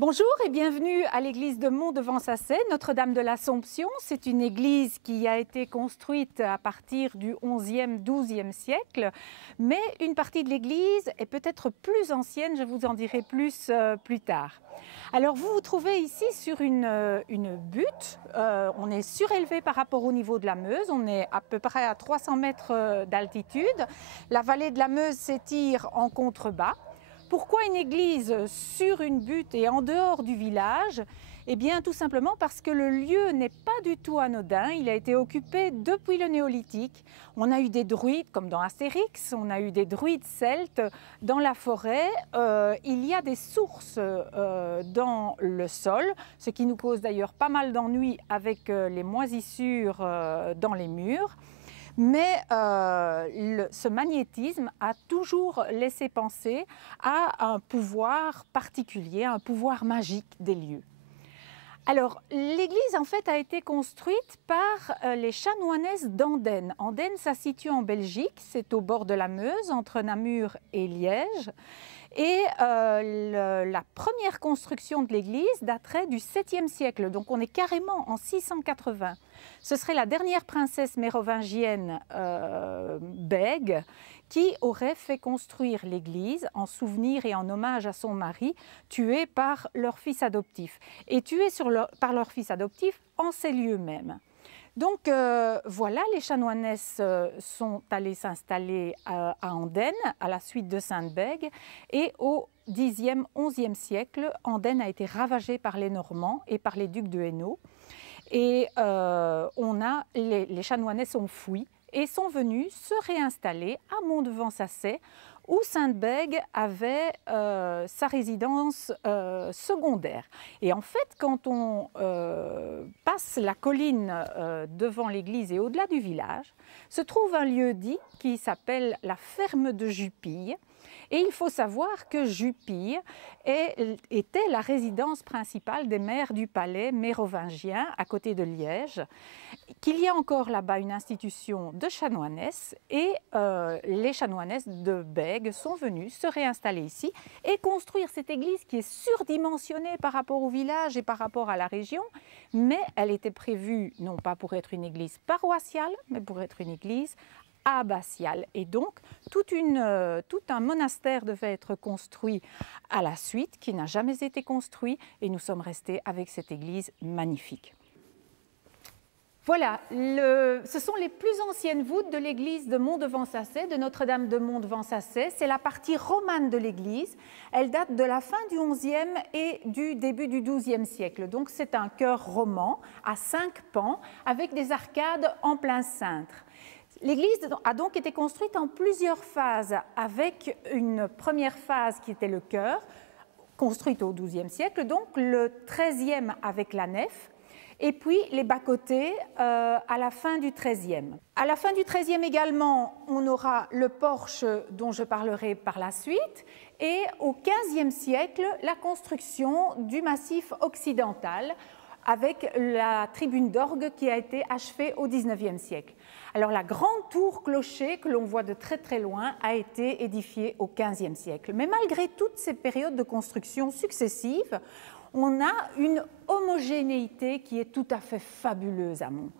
Bonjour et bienvenue à l'église de Mont-de-Vansacey, Notre-Dame de l'Assomption. C'est une église qui a été construite à partir du XIe, XIIe siècle, mais une partie de l'église est peut-être plus ancienne, je vous en dirai plus plus tard. Alors vous vous trouvez ici sur une butte, on est surélevé par rapport au niveau de la Meuse, on est à peu près à 300 mètres d'altitude. La vallée de la Meuse s'étire en contrebas. Pourquoi une église sur une butte et en dehors du village? Eh bien tout simplement parce que le lieu n'est pas du tout anodin, il a été occupé depuis le néolithique. On a eu des druides comme dans Astérix, on a eu des druides celtes dans la forêt. Il y a des sources dans le sol, ce qui nous cause d'ailleurs pas mal d'ennuis avec les moisissures dans les murs. Mais ce magnétisme a toujours laissé penser à un pouvoir particulier, un pouvoir magique des lieux. Alors, l'église en fait a été construite par les chanoinesses d'Andenne. Andenne, ça se situe en Belgique, c'est au bord de la Meuse, entre Namur et Liège. Et la première construction de l'église daterait du 7e siècle, donc on est carrément en 680. Ce serait la dernière princesse mérovingienne Bègue qui aurait fait construire l'église en souvenir et en hommage à son mari, tué par leur fils adoptif. Et tué par leur fils adoptif en ces lieux mêmes. Donc voilà, les chanoinesses sont allées s'installer à Andenne à la suite de Sainte-Bègue et au Xe, XIe siècle, Andenne a été ravagée par les Normands et par les ducs de Hainaut et les chanoinesses ont fui et sont venues se réinstaller à Mont-de-Vansacey où Sainte-Bègue avait sa résidence secondaire. Et en fait, quand on passe la colline devant l'église et au-delà du village, se trouve un lieu-dit qui s'appelle la ferme de Jupille. Et il faut savoir que Jupille était la résidence principale des maires du palais mérovingien à côté de Liège, qu'il y a encore là-bas une institution de chanoinesses et les chanoinesses de Bègue sont venues se réinstaller ici et construire cette église qui est surdimensionnée par rapport au village et par rapport à la région, mais elle était prévue non pas pour être une église paroissiale, mais pour être une église abbatiale. Et donc, tout un monastère devait être construit à la suite, qui n'a jamais été construit, et nous sommes restés avec cette église magnifique. Voilà, ce sont les plus anciennes voûtes de l'église de Mont-de-Vansacey, de Notre-Dame de Mont-de-Vansacey. C'est la partie romane de l'église. Elle date de la fin du XIe et du début du XIIe siècle. Donc c'est un chœur roman à 5 pans avec des arcades en plein cintre. L'église a donc été construite en plusieurs phases, avec une première phase qui était le chœur, construite au XIIe siècle, donc le XIIIe avec la nef, et puis les bas-côtés à la fin du XIIIe. À la fin du XIIIe également, on aura le porche dont je parlerai par la suite, et au XVe siècle, la construction du massif occidental, avec la tribune d'orgue qui a été achevée au XIXe siècle. Alors la grande tour clocher que l'on voit de très très loin a été édifiée au XVe siècle. Mais malgré toutes ces périodes de construction successives, on a une homogénéité qui est tout à fait fabuleuse à Mont.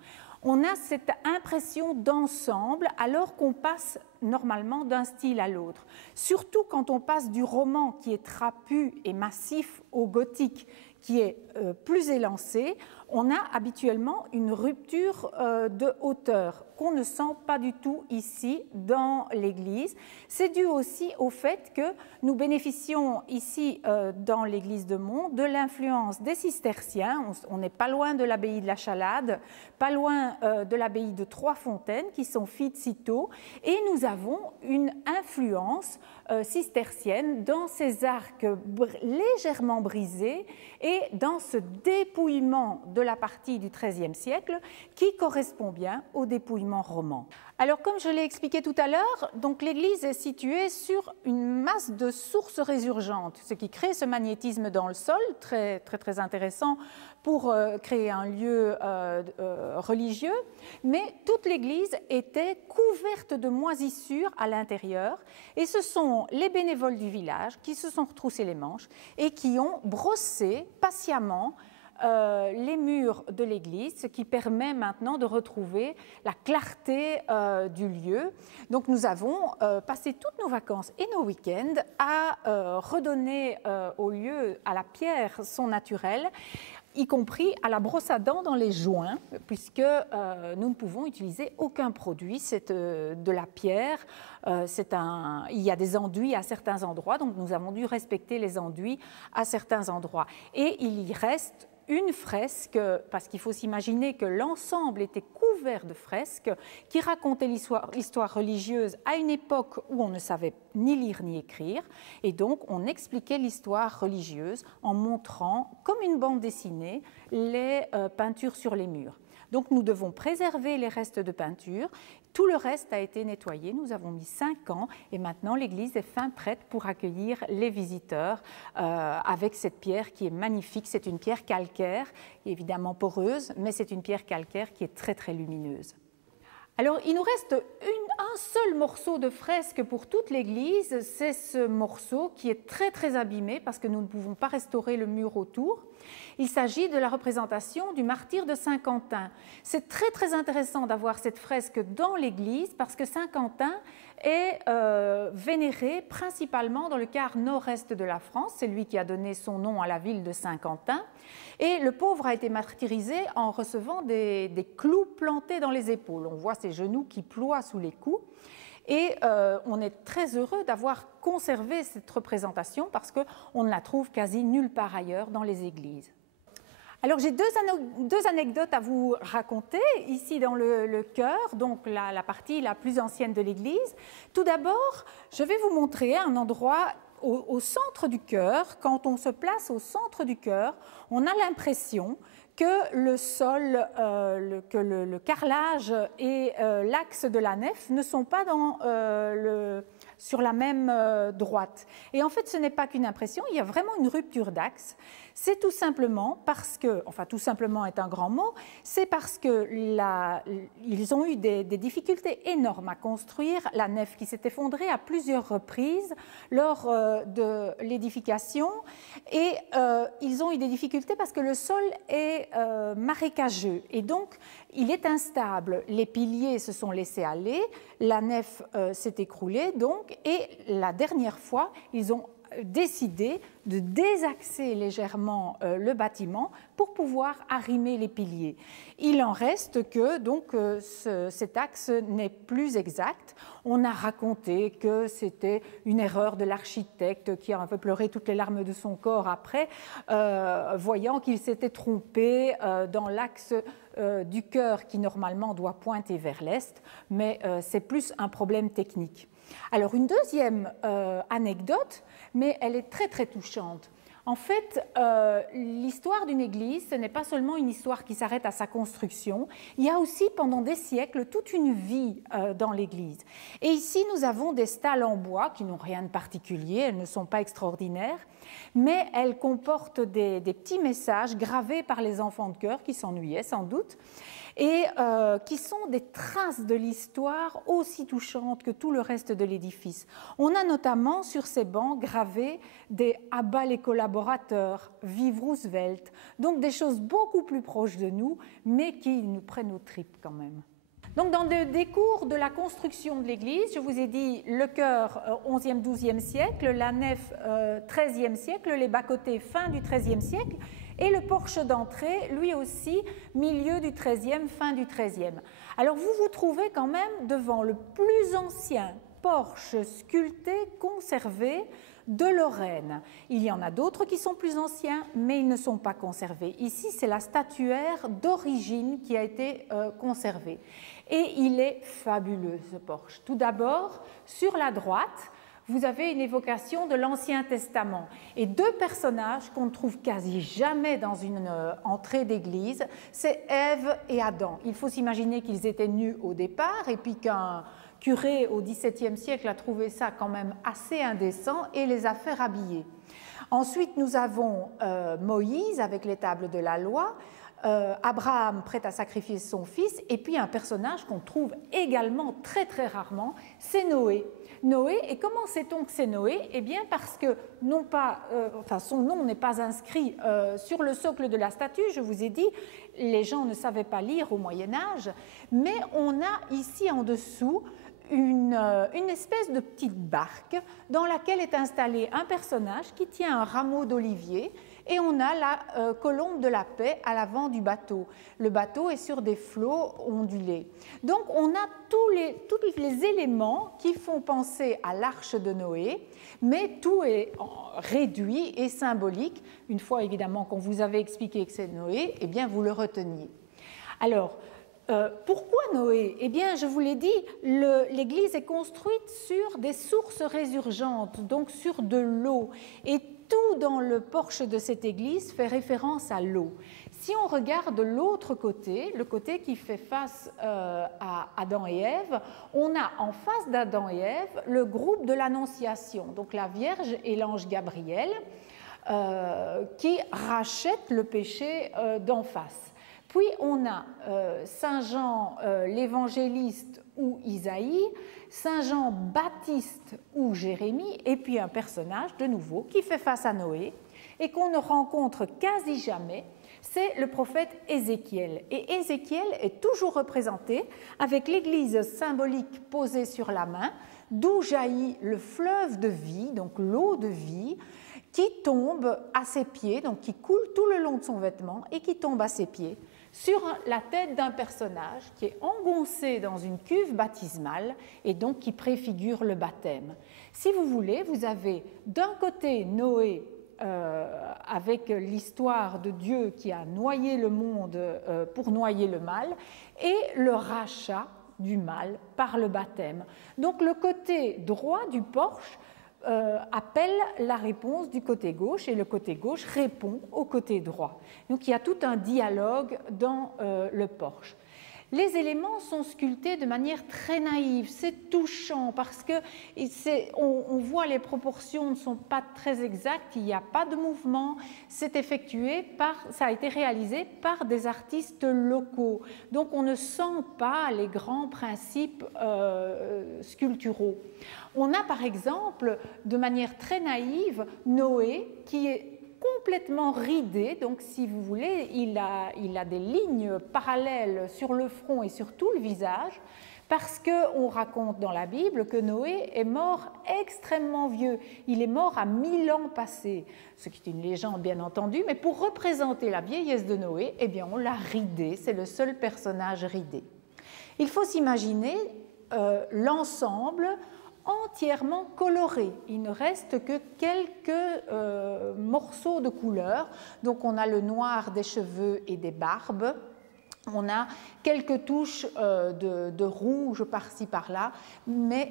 On a cette impression d'ensemble alors qu'on passe normalement d'un style à l'autre. Surtout quand on passe du roman qui est trapu et massif au gothique qui est plus élancé, on a habituellement une rupture de hauteur qu'on ne sent pas du tout ici dans l'église. C'est dû aussi au fait que nous bénéficions ici dans l'église de Mont de l'influence des cisterciens. On n'est pas loin de l'abbaye de la Chalade, pas loin de l'abbaye de Trois-Fontaines qui sont filles de Cîteaux, et nous avons une influence cistercienne dans ces arcs légèrement brisés et dans ce dépouillement de la partie du XIIIe siècle qui correspond bien au dépouillement roman. Alors comme je l'ai expliqué tout à l'heure, donc l'église est située sur une masse de sources résurgentes, ce qui crée ce magnétisme dans le sol, très intéressant pour créer un lieu religieux, mais toute l'église était couverte de moisissures à l'intérieur, et ce sont les bénévoles du village qui se sont retroussés les manches et qui ont brossé patiemment les murs de l'église, ce qui permet maintenant de retrouver la clarté du lieu. Donc nous avons passé toutes nos vacances et nos week-ends à redonner au lieu, à la pierre, son naturel, y compris à la brosse à dents dans les joints, puisque nous ne pouvons utiliser aucun produit. C'est de la pierre, il y a des enduits à certains endroits, donc nous avons dû respecter les enduits à certains endroits. Et il y reste une fresque, parce qu'il faut s'imaginer que l'ensemble était couvert de fresques qui racontaient l'histoire religieuse à une époque où on ne savait ni lire ni écrire, et donc on expliquait l'histoire religieuse en montrant, comme une bande dessinée, les peintures sur les murs. Donc nous devons préserver les restes de peinture. Tout le reste a été nettoyé. Nous avons mis 5 ans et maintenant l'église est fin prête pour accueillir les visiteurs avec cette pierre qui est magnifique. C'est une pierre calcaire, évidemment poreuse, mais c'est une pierre calcaire qui est très très lumineuse. Alors, il nous reste un seul morceau de fresque pour toute l'église, c'est ce morceau qui est très très abîmé parce que nous ne pouvons pas restaurer le mur autour. Il s'agit de la représentation du martyr de Saint-Quentin. C'est très très intéressant d'avoir cette fresque dans l'église parce que Saint-Quentin est vénéré principalement dans le quart nord-est de la France. C'est lui qui a donné son nom à la ville de Saint-Quentin. Et le pauvre a été martyrisé en recevant des clous plantés dans les épaules. On voit ses genoux qui ploient sous les coups. Et on est très heureux d'avoir conservé cette représentation parce qu'on ne la trouve quasi nulle part ailleurs dans les églises. Alors j'ai deux anecdotes à vous raconter ici dans le chœur, donc la partie la plus ancienne de l'église. Tout d'abord, je vais vous montrer un endroit au centre du chœur. Quand on se place au centre du chœur, on a l'impression que le sol, que le carrelage et l'axe de la nef ne sont pas sur la même droite. Et en fait, ce n'est pas qu'une impression, il y a vraiment une rupture d'axe. C'est tout simplement parce que, enfin tout simplement est un grand mot, c'est parce qu'ils ont eu des difficultés énormes à construire la nef qui s'est effondrée à plusieurs reprises lors de l'édification. Et ils ont eu des difficultés parce que le sol est marécageux et donc il est instable. Les piliers se sont laissés aller, la nef s'est écroulée donc, et la dernière fois, ils ont décidé de désaxer légèrement le bâtiment pour pouvoir arrimer les piliers. Il en reste que donc, cet axe n'est plus exact. On a raconté que c'était une erreur de l'architecte qui a un peu pleuré toutes les larmes de son corps après, voyant qu'il s'était trompé dans l'axe du chœur qui normalement doit pointer vers l'est, mais c'est plus un problème technique. Alors une deuxième anecdote, mais elle est très très touchante. En fait, l'histoire d'une église, ce n'est pas seulement une histoire qui s'arrête à sa construction, il y a aussi pendant des siècles toute une vie dans l'église. Et ici, nous avons des stalles en bois qui n'ont rien de particulier, elles ne sont pas extraordinaires, mais elles comportent des petits messages gravés par les enfants de chœur qui s'ennuyaient sans doute, et qui sont des traces de l'histoire aussi touchantes que tout le reste de l'édifice. On a notamment sur ces bancs gravé des « à bas les collaborateurs »,« vive Roosevelt », donc des choses beaucoup plus proches de nous, mais qui nous prennent aux tripes quand même. Donc dans des cours de la construction de l'église, je vous ai dit le chœur 11e, 12e siècle, la nef 13e siècle, les bas-côtés fin du 13e siècle, et le porche d'entrée, lui aussi, milieu du XIIIe, fin du XIIIe. Alors vous vous trouvez quand même devant le plus ancien porche sculpté, conservé de Lorraine. Il y en a d'autres qui sont plus anciens, mais ils ne sont pas conservés. Ici, c'est la statuaire d'origine qui a été conservée. Et il est fabuleux, ce porche. Tout d'abord, sur la droite, vous avez une évocation de l'Ancien Testament et deux personnages qu'on ne trouve quasi jamais dans une entrée d'église, c'est Ève et Adam. Il faut s'imaginer qu'ils étaient nus au départ et puis qu'un curé au XVIIe siècle a trouvé ça quand même assez indécent et les a fait rhabiller. Ensuite, nous avons Moïse avec les tables de la loi, Abraham prêt à sacrifier son fils, et puis un personnage qu'on trouve également très très rarement, c'est Noé. Noé, et comment sait-on que c'est Noé? Eh bien parce que non pas, son nom n'est pas inscrit sur le socle de la statue, je vous ai dit, les gens ne savaient pas lire au Moyen-Âge, mais on a ici en dessous une espèce de petite barque dans laquelle est installé un personnage qui tient un rameau d'olivier, et on a la colombe de la paix à l'avant du bateau. Le bateau est sur des flots ondulés. Donc on a tous les éléments qui font penser à l'arche de Noé, mais tout est réduit et symbolique. Une fois évidemment qu'on vous avait expliqué que c'est Noé, eh bien vous le reteniez. Alors, pourquoi Noé? Eh bien, je vous l'ai dit, l'Église est construite sur des sources résurgentes, donc sur de l'eau. Et tout dans le porche de cette église fait référence à l'eau. Si on regarde l'autre côté, le côté qui fait face à Adam et Ève, on a en face d'Adam et Ève le groupe de l'Annonciation, donc la Vierge et l'ange Gabriel, qui rachètent le péché d'en face. Puis on a Saint Jean l'évangéliste ou Isaïe, Saint Jean Baptiste ou Jérémie, et puis un personnage de nouveau qui fait face à Noé et qu'on ne rencontre quasi jamais, c'est le prophète Ézéchiel. Et Ézéchiel est toujours représenté avec l'église symbolique posée sur la main, d'où jaillit le fleuve de vie, donc l'eau de vie, qui tombe à ses pieds, donc qui coule tout le long de son vêtement et qui tombe à ses pieds, sur la tête d'un personnage qui est engoncé dans une cuve baptismale et donc qui préfigure le baptême. Si vous voulez, vous avez d'un côté Noé avec l'histoire de Dieu qui a noyé le monde pour noyer le mal, et le rachat du mal par le baptême. Donc le côté droit du porche appelle la réponse du côté gauche, et le côté gauche répond au côté droit. Donc il y a tout un dialogue dans le porche. Les éléments sont sculptés de manière très naïve, c'est touchant parce que on voit les proportions ne sont pas très exactes, il n'y a pas de mouvement, ça a été réalisé par des artistes locaux. Donc on ne sent pas les grands principes sculpturaux. On a par exemple, de manière très naïve, Noé qui est complètement ridé, donc si vous voulez, il a des lignes parallèles sur le front et sur tout le visage, parce qu'on raconte dans la Bible que Noé est mort extrêmement vieux. Il est mort à 1000 ans passés, ce qui est une légende bien entendu, mais pour représenter la vieillesse de Noé, eh bien on l'a ridé, c'est le seul personnage ridé. Il faut s'imaginer l'ensemble entièrement coloré. Il ne reste que quelques morceaux de couleur. Donc on a le noir des cheveux et des barbes. On a quelques touches de rouge par-ci par-là,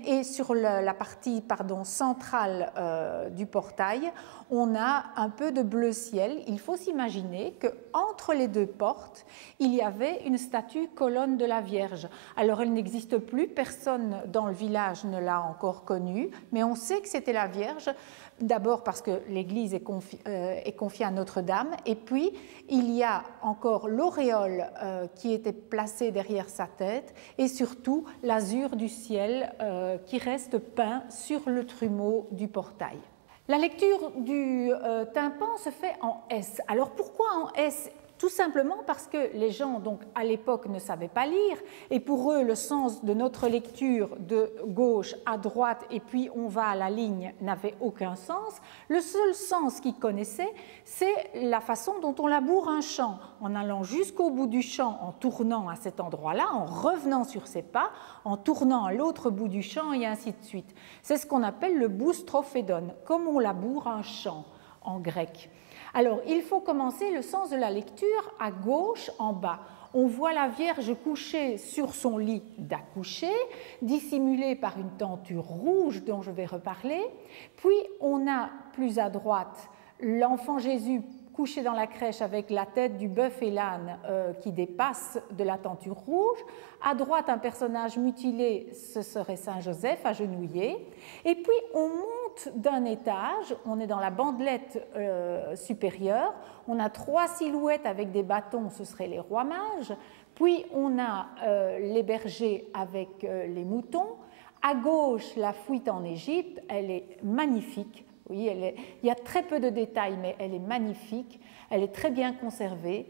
et sur la partie centrale du portail, on a un peu de bleu ciel. Il faut s'imaginer qu'entre les deux portes, il y avait une statue colonne de la Vierge. Alors elle n'existe plus, personne dans le village ne l'a encore connue, mais on sait que c'était la Vierge. D'abord parce que l'église est confiée à Notre-Dame, et puis il y a encore l'auréole qui était placée derrière sa tête, et surtout l'azur du ciel qui reste peint sur le trumeau du portail. La lecture du tympan se fait en S. Alors pourquoi en S ? Tout simplement parce que les gens, donc, à l'époque, ne savaient pas lire, et pour eux, le sens de notre lecture de gauche à droite, et puis on va à la ligne, n'avait aucun sens. Le seul sens qu'ils connaissaient, c'est la façon dont on laboure un champ, en allant jusqu'au bout du champ, en tournant à cet endroit-là, en revenant sur ses pas, en tournant à l'autre bout du champ, et ainsi de suite. C'est ce qu'on appelle le boustrophédon, comme on laboure un champ en grec. Alors, il faut commencer le sens de la lecture à gauche, en bas. On voit la Vierge couchée sur son lit d'accoucher, dissimulée par une tenture rouge dont je vais reparler. Puis, on a plus à droite l'enfant Jésus couché dans la crèche avec la tête du bœuf et l'âne qui dépasse de la tenture rouge. À droite, un personnage mutilé, ce serait Saint Joseph, agenouillé. Et puis, on monte d'un étage, on est dans la bandelette supérieure, on a 3 silhouettes avec des bâtons, ce seraient les rois mages, puis on a les bergers avec les moutons. À gauche, la fuite en Égypte, elle est magnifique. Oui, il y a très peu de détails, mais elle est magnifique, elle est très bien conservée.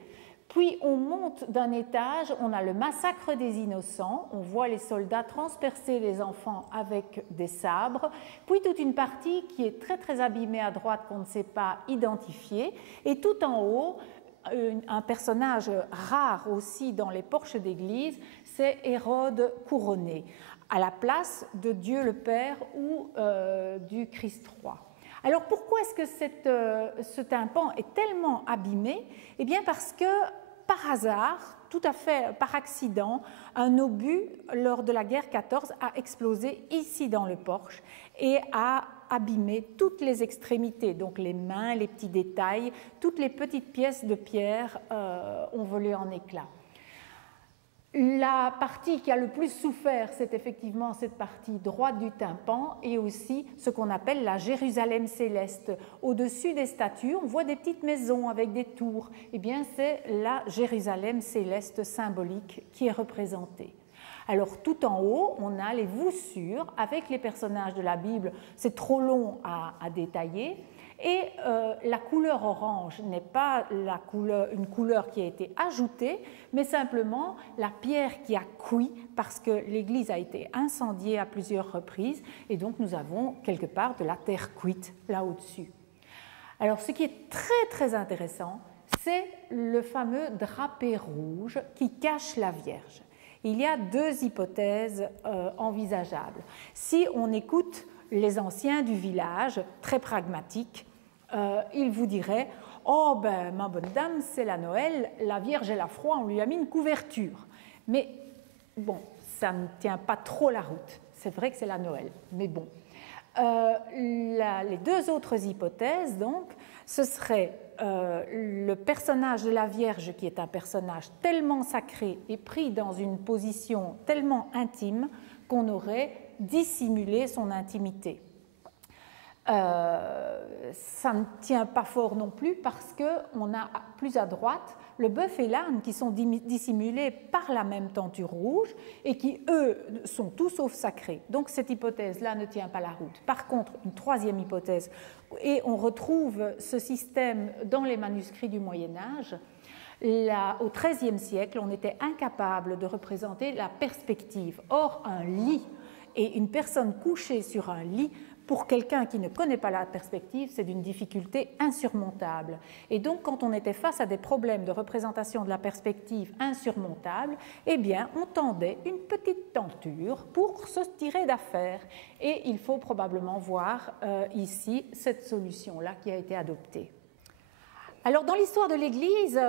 Puis on monte d'un étage, on a le massacre des innocents, on voit les soldats transpercer les enfants avec des sabres, puis toute une partie qui est très très abîmée à droite qu'on ne sait pas identifier, et tout en haut, un personnage rare aussi dans les porches d'église, c'est Hérode couronné, à la place de Dieu le Père ou du Christ roi. Alors pourquoi est-ce que ce tympan est tellement abîmé? Eh bien parce que par hasard, tout à fait par accident, un obus lors de la guerre 14 a explosé ici dans le porche et a abîmé toutes les extrémités, donc les mains, les petits détails, toutes les petites pièces de pierre ont volé en éclats. La partie qui a le plus souffert, c'est effectivement cette partie droite du tympan et aussi ce qu'on appelle la Jérusalem céleste. Au-dessus des statues, on voit des petites maisons avec des tours. Eh bien, c'est la Jérusalem céleste symbolique qui est représentée. Alors, tout en haut, on a les voussures avec les personnages de la Bible. C'est trop long à détailler. Et la couleur orange n'est pas une couleur qui a été ajoutée, mais simplement la pierre qui a cuit parce que l'église a été incendiée à plusieurs reprises et donc nous avons quelque part de la terre cuite là au-dessus. Alors ce qui est très très intéressant, c'est le fameux drapé rouge qui cache la Vierge. Il y a 2 hypothèses envisageables. Si on écoute les anciens du village, très pragmatiques, ils vous diraient « Oh, ben, ma bonne dame, c'est la Noël, la Vierge elle a froid, on lui a mis une couverture. » Mais bon, ça ne tient pas trop la route. C'est vrai que c'est la Noël, mais bon. Les 2 autres hypothèses, donc, ce serait le personnage de la Vierge qui est un personnage tellement sacré et pris dans une position tellement intime qu'on aurait dissimulé son intimité. Ça ne tient pas fort non plus parce qu'on a plus à droite le bœuf et l'âne qui sont dissimulés par la même tenture rouge et qui, eux, sont tout sauf sacrés. Donc cette hypothèse-là ne tient pas la route. Par contre, une 3e hypothèse, et on retrouve ce système dans les manuscrits du Moyen-Âge, au XIIIe siècle, on était incapable de représenter la perspective. Or, un lit et une personne couchée sur un lit, pour quelqu'un qui ne connaît pas la perspective, c'est d'une difficulté insurmontable. Et donc, quand on était face à des problèmes de représentation de la perspective insurmontables, eh bien, on tendait une petite tenture pour se tirer d'affaire. Et il faut probablement voir ici cette solution-là qui a été adoptée. Alors, dans l'histoire de l'Église,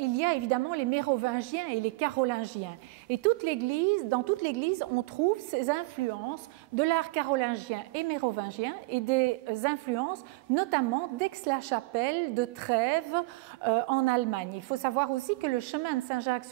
il y a évidemment les Mérovingiens et les Carolingiens. Et dans toute l'Église, on trouve ces influences de l'art carolingien et mérovingien et des influences notamment d'Aix-la-Chapelle, de Trèves en Allemagne. Il faut savoir aussi que le chemin de Saint-Jacques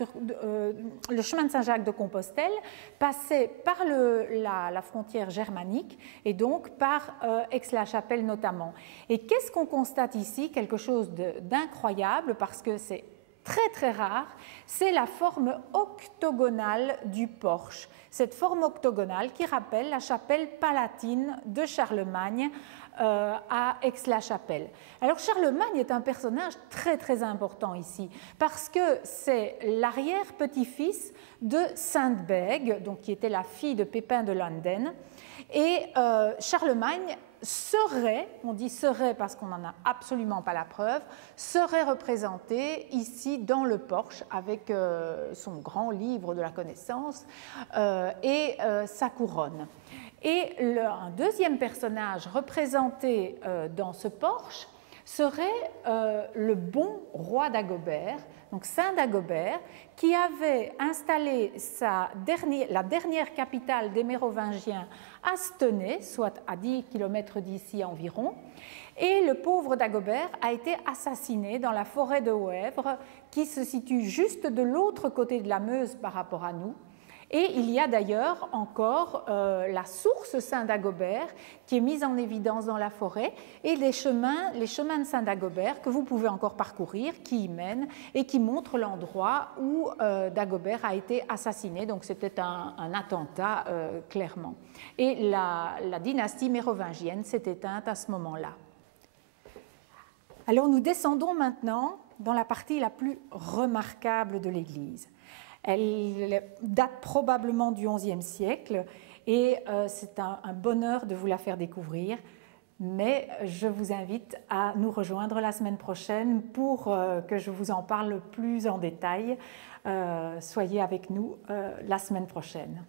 de Compostelle passait par la frontière germanique et donc par Aix-la-Chapelle notamment. Et qu'est-ce qu'on constate ici? Quelque chose d'incroyable parce que c'est très très rare, c'est la forme octogonale du porche. Cette forme octogonale qui rappelle la chapelle palatine de Charlemagne à Aix-la-Chapelle. Alors Charlemagne est un personnage très très important ici parce que c'est l'arrière-petit-fils de Sainte-Bègue, donc qui était la fille de Pépin de Landen, et Charlemagne serait, on dit serait parce qu'on n'en a absolument pas la preuve, serait représenté ici dans le porche avec son grand livre de la connaissance et sa couronne. Et un 2e personnage représenté dans ce porche serait le bon roi Dagobert, donc Saint Dagobert, qui avait installé la dernière capitale des Mérovingiens à Stenay, soit à 10 km d'ici environ, et le pauvre Dagobert a été assassiné dans la forêt de Hoèvres, qui se situe juste de l'autre côté de la Meuse par rapport à nous. Et il y a d'ailleurs encore la source Saint-Dagobert qui est mise en évidence dans la forêt et les chemins de Saint-Dagobert que vous pouvez encore parcourir, qui y mènent et qui montrent l'endroit où Dagobert a été assassiné. Donc c'était un attentat clairement. Et la dynastie mérovingienne s'est éteinte à ce moment-là. Alors nous descendons maintenant dans la partie la plus remarquable de l'église. Elle date probablement du XIe siècle et c'est un bonheur de vous la faire découvrir. Mais je vous invite à nous rejoindre la semaine prochaine pour que je vous en parle plus en détail. Soyez avec nous la semaine prochaine.